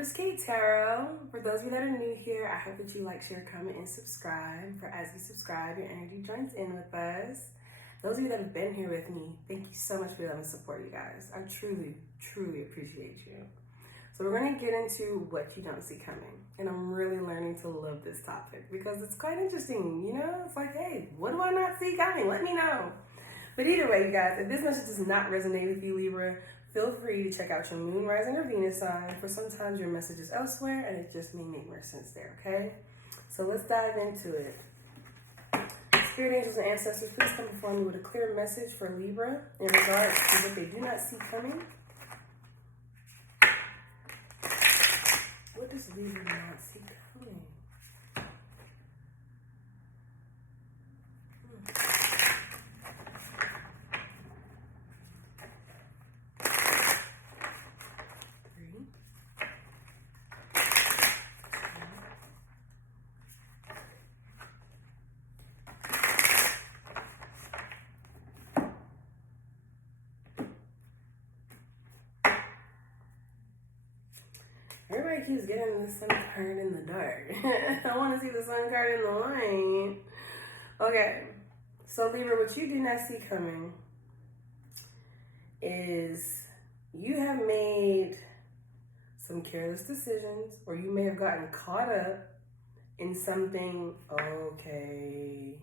EmpressKateTarot. For those of you that are new here, I hope that you like, share, comment, and subscribe. For as you subscribe, your energy joins in with us. Those of you that have been here with me, thank you so much for letting me support you guys. I truly, truly appreciate you. So we're going to get into what you don't see coming. And I'm really learning to love this topic because it's quite interesting. You know, it's like, hey, what do I not see coming? Let me know. But either way, you guys, if this message does not resonate with you, Libra, feel free to check out your moon, rising, or Venus sign, for sometimes your message is elsewhere and it just may make more sense there, okay? So let's dive into it. Spirit angels and ancestors, please come before me with a clear message for Libra in regards to what they do not see coming. What does Libra not see coming? Everybody keeps getting the sun card in the dark. I want to see the sun card in the light. Okay, so Libra, what you do not see coming is you have made some careless decisions, or you may have gotten caught up in something. Okay.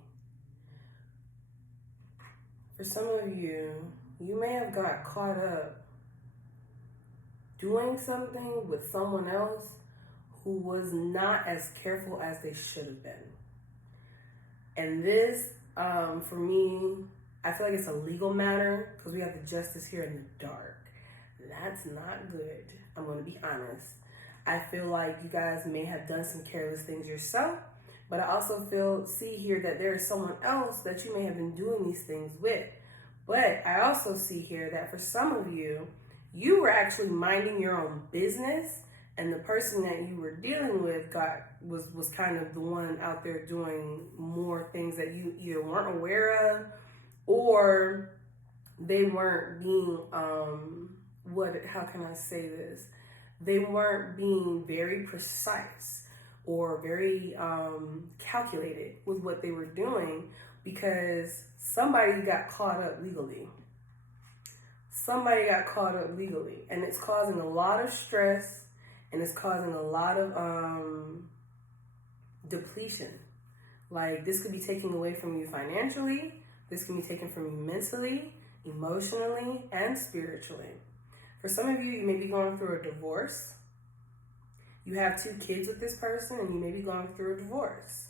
For some of you, you may have got caught up doing something with someone else who was not as careful as they should have been. And this, for me, I feel like it's a legal matter because we have the justice here in the dark. That's not good. I'm going to be honest. I feel like you guys may have done some careless things yourself, but I also see here that there is someone else that you may have been doing these things with. But I also see here that for some of you, you were actually minding your own business, and the person that you were dealing with was kind of the one out there doing more things that you either weren't aware of, or they weren't being how can I say this? They weren't being very precise or very calculated with what they were doing, because somebody got caught up legally. Somebody got caught up legally, and it's causing a lot of stress, and it's causing a lot of depletion. Like, this could be taken away from you financially, this can be taken from you mentally, emotionally, and spiritually. For some of you, you may be going through a divorce. You have 2 kids with this person, and you may be going through a divorce.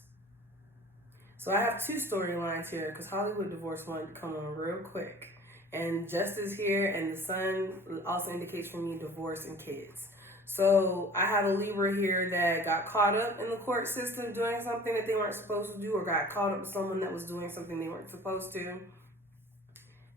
So I have 2 storylines here, because Hollywood divorce wanted to come on real quick. And justice here, and the sun also indicates for me divorce and kids. So I have a Libra here that got caught up in the court system doing something that they weren't supposed to do, or got caught up with someone that was doing something they weren't supposed to.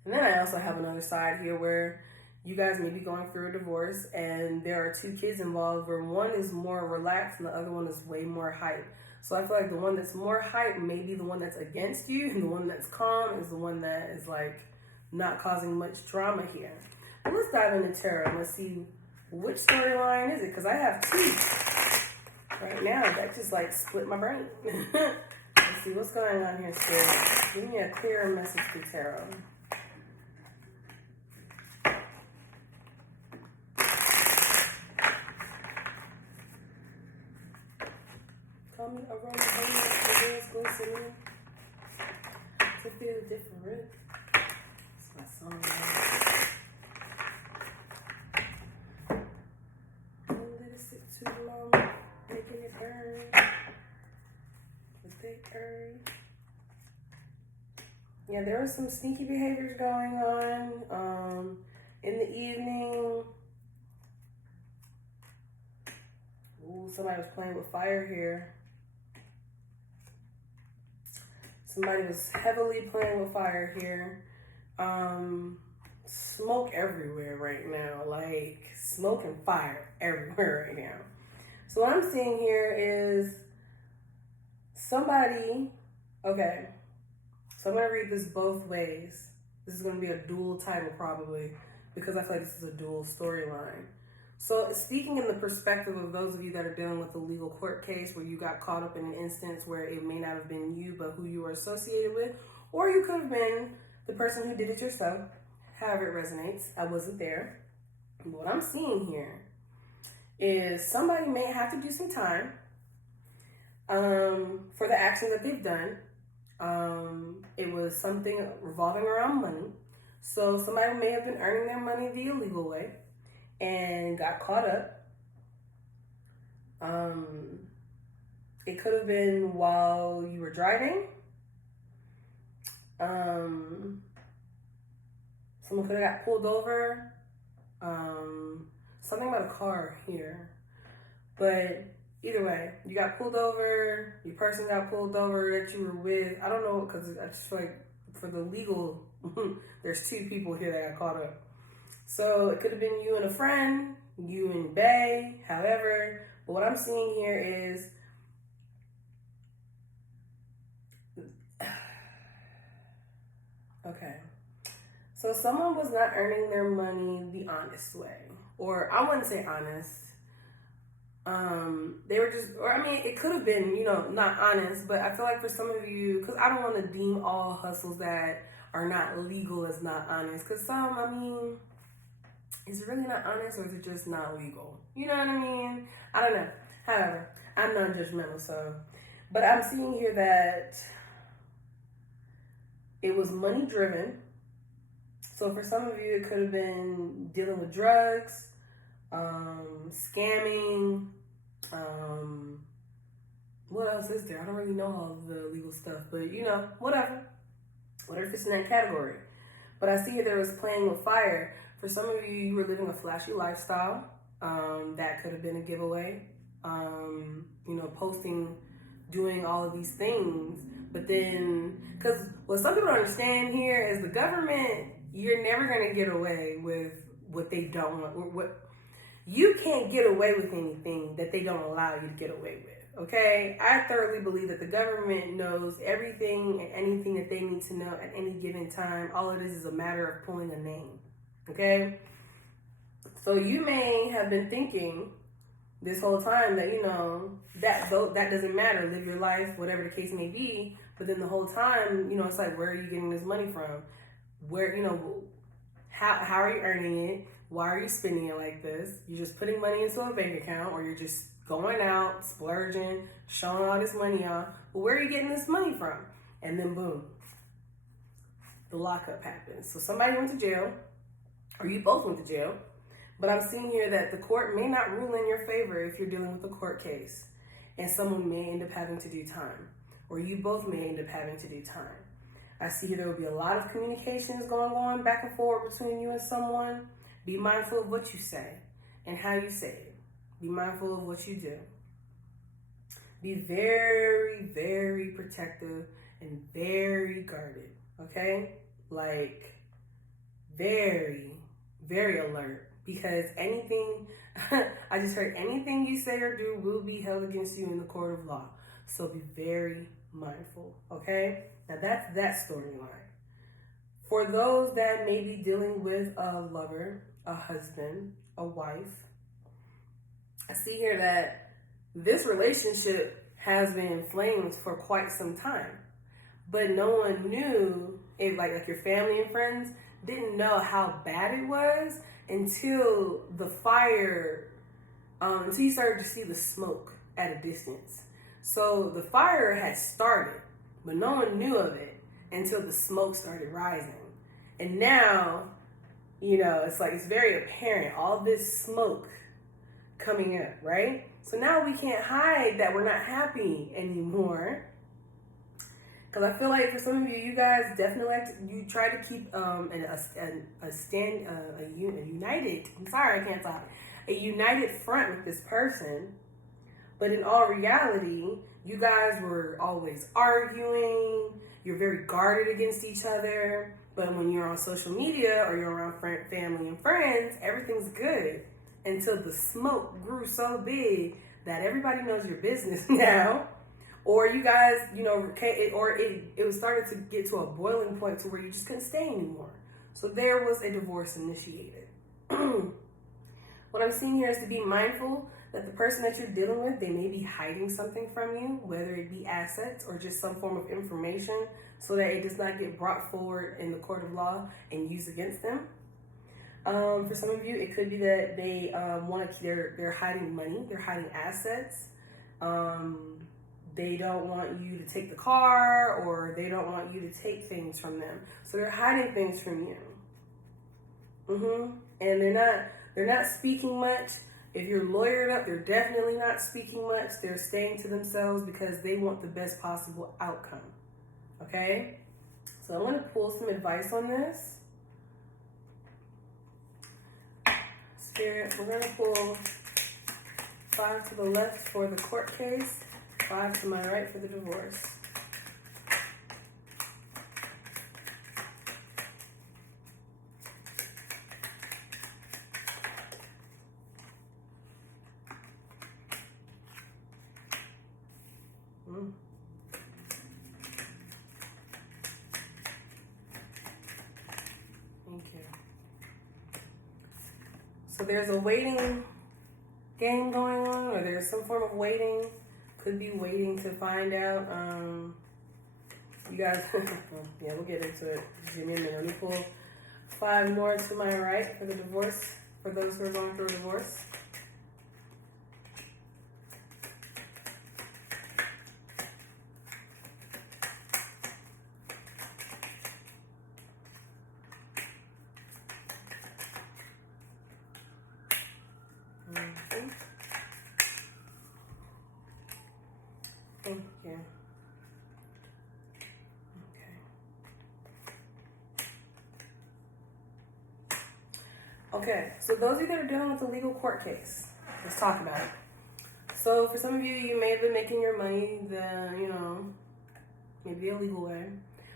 And then I also have another side here where you guys may be going through a divorce, and there are 2 kids involved, where one is more relaxed and the other one is way more hype. So I feel like the one that's more hype may be the one that's against you, and the one that's calm is the one that is like not causing much drama here. Well, let's dive into tarot and let's see which storyline is it, because I have 2 right now. That just like split my brain. Let's see what's going on here, Spirit. Give me a clearer message to tarot. Call me a Roman Venus, glistening to feel different. My song. Don't let it sit too long, making it burn. But they burn. Yeah, there was some sneaky behaviors going on in the evening. Ooh, somebody was playing with fire here. Somebody was heavily playing with fire here. Smoke everywhere right now, like smoke and fire everywhere right now. So what I'm seeing here is somebody, okay, so I'm going to read this both ways. This is going to be a dual title probably, because I feel like this is a dual storyline. So speaking in the perspective of those of you that are dealing with a legal court case where you got caught up in an instance where it may not have been you, but who you were associated with, or you could have been the person who did it yourself, however it resonates. I wasn't there. What I'm seeing here is somebody may have to do some time for the actions that they've done. It was something revolving around money. So somebody may have been earning their money the illegal way and got caught up. It could have been while you were driving. Someone could have got pulled over. Something about a car here. But either way, you got pulled over, your person got pulled over that you were with. I don't know, because I just feel like for the legal, there's two people here that got caught up. So it could have been you and a friend, you and Bae, however. But what I'm seeing here is okay. So someone was not earning their money the honest way. Or I wouldn't say honest. They were just, or I mean, it could have been, you know, not honest, but I feel like for some of you, because I don't want to deem all hustles that are not legal as not honest. Because some, I mean, is it really not honest or is it just not legal? You know what I mean? I don't know. However, I'm non-judgmental, so. But I'm seeing here that it was money driven. So for some of you, it could have been dealing with drugs, scamming, what else is there? I don't really know all of the legal stuff, but you know, whatever fits in that category. But I see here there was playing with fire. For some of you, you were living a flashy lifestyle. That could have been a giveaway. You know, posting, doing all of these things. But then, because what some people don't understand here is the government, you're never going to get away with what they don't want. You can't get away with anything that they don't allow you to get away with. Okay? I thoroughly believe that the government knows everything and anything that they need to know at any given time. All it is a matter of pulling a name. Okay? So you may have been thinking this whole time that, you know, that doesn't matter. Live your life, whatever the case may be. But then the whole time, you know, it's like, where are you getting this money from? Where, you know, how are you earning it? Why are you spending it like this? You're just putting money into a bank account, or you're just going out, splurging, showing all this money off. But where are you getting this money from? And then boom, the lockup happens. So somebody went to jail, or you both went to jail. But I'm seeing here that the court may not rule in your favor if you're dealing with a court case. And someone may end up having to do time. Or you both may end up having to do time. I see here there will be a lot of communications going on back and forth between you and someone. Be mindful of what you say and how you say it. Be mindful of what you do. Be very, very protective and very guarded, okay? Like, very, very alert. Because anything, I just heard anything you say or do will be held against you in the court of law. So be very mindful, okay? Now that's that storyline. For those that may be dealing with a lover, a husband, a wife, I see here that this relationship has been in flames for quite some time. But no one knew, it, like your family and friends didn't know how bad it was until the fire, until you started to see the smoke at a distance. So the fire had started, but no one knew of it until the smoke started rising. And now, you know, it's like, it's very apparent, all this smoke coming up, right? So now we can't hide that we're not happy anymore. Because I feel like for some of you, you guys definitely like to, you try to keep a united front with this person. But in all reality, you guys were always arguing. You're very guarded against each other. But when you're on social media or you're around family and friends, everything's good. Until the smoke grew so big that everybody knows your business now. Or you guys, you know, it was started to get to a boiling point to where you just couldn't stay anymore. So there was a divorce initiated. What I'm seeing here is to be mindful that the person that you're dealing with, they may be hiding something from you, whether it be assets or just some form of information, so that it does not get brought forward in the court of law and used against them. For some of you, it could be that they they're hiding money, they're hiding assets. They don't want you to take the car, or they don't want you to take things from them. So they're hiding things from you. And they're not speaking much. If you're lawyered up, they're definitely not speaking much. They're staying to themselves because they want the best possible outcome. Okay? So I'm going to pull some advice on this. Spirit, we're going to pull 5 to the left for the court case, 5 to my right for the divorce. Thank you. So there's a waiting game going on, or there's some form of waiting. Could be waiting to find out. You guys, yeah, we'll get into it. Just give me a minute. Let me pull 5 more to my right for the divorce, for those who are going through a divorce. Thank you. Okay, so those of you that are dealing with a legal court case, let's talk about it. So for some of you, you may have been making your money maybe a legal way,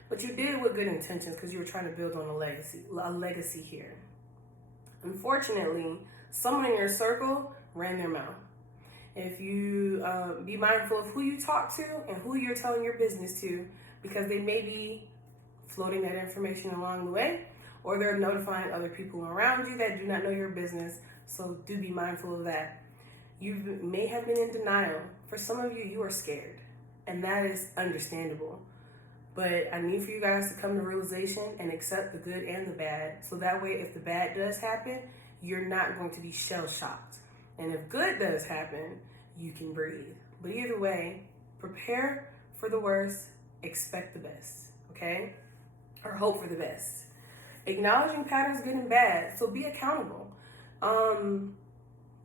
but you did it with good intentions because you were trying to build on a legacy here. Unfortunately, someone in your circle ran their mouth. If you be mindful of who you talk to and who you're telling your business to, because they may be floating that information along the way, or they're notifying other people around you that do not know your business. So do be mindful of that. You may have been in denial. For some of you, you are scared, and that is understandable. But I need for you guys to come to realization and accept the good and the bad. So that way, if the bad does happen, you're not going to be shell-shocked. And if good does happen, you can breathe. But either way, prepare for the worst, expect the best, okay? Or hope for the best. Acknowledging patterns good and bad, so be accountable.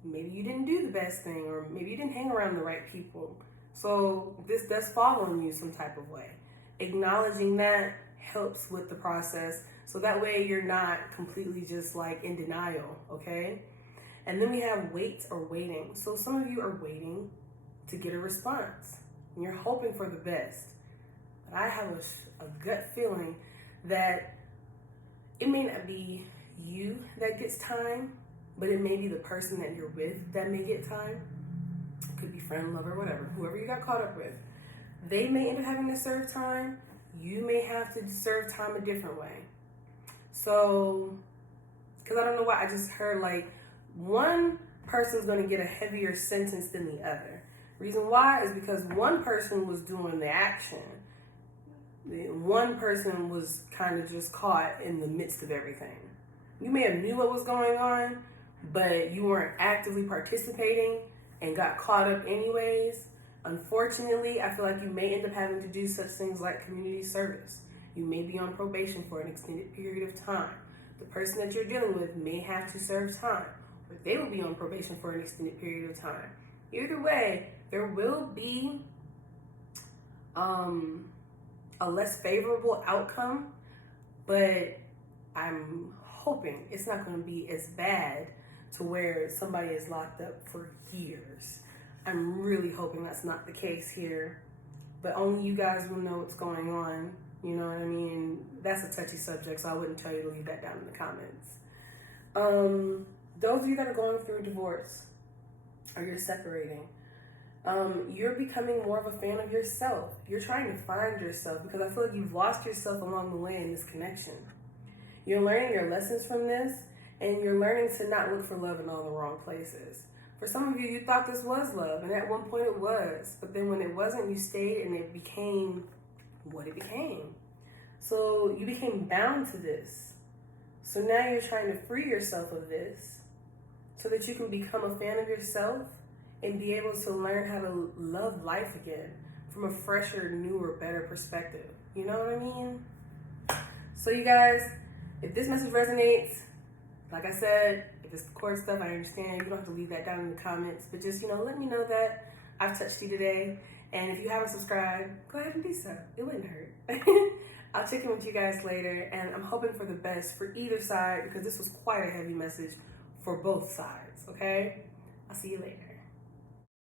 Maybe you didn't do the best thing, or maybe you didn't hang around the right people. So this does fall on you some type of way. Acknowledging that helps with the process, so that way you're not completely just like in denial, okay? And then we have wait or waiting. So some of you are waiting to get a response, and you're hoping for the best. But I have a gut feeling that it may not be you that gets time, but it may be the person that you're with that may get time. It could be friend, lover, whatever, whoever you got caught up with. They may end up having to serve time. You may have to serve time a different way. So, because I don't know why, I just heard like one person's going to get a heavier sentence than the other. Reason why is because one person was doing the action. One person was kind of just caught in the midst of everything. You may have knew what was going on, but you weren't actively participating and got caught up anyways. Unfortunately, I feel like you may end up having to do such things like community service. You may be on probation for an extended period of time. The person that you're dealing with may have to serve time, or they will be on probation for an extended period of time. Either way, there will be a less favorable outcome, but I'm hoping it's not going to be as bad to where somebody is locked up for years. I'm really hoping that's not the case here, but only you guys will know what's going on. You know what I mean? That's a touchy subject, so I wouldn't tell you to leave that down in the comments. Those of you that are going through a divorce, or you're separating, you're becoming more of a fan of yourself. You're trying to find yourself, because I feel like you've lost yourself along the way in this connection. You're learning your lessons from this, And you're learning to not look for love in all the wrong places. For some of you, you thought this was love, and at one point it was. But then when it wasn't, you stayed and it became what it became. So you became bound to this. So now you're trying to free yourself of this so that you can become a fan of yourself and be able to learn how to love life again from a fresher, newer, better perspective. You know what I mean? So you guys, if this message resonates, like I said, if it's the core stuff, I understand. You don't have to leave that down in the comments. But just, let me know that I've touched you today. And if you haven't subscribed, go ahead and do so. It wouldn't hurt. I'll check in with you guys later. And I'm hoping for the best for either side because this was quite a heavy message for both sides, okay? I'll see you later.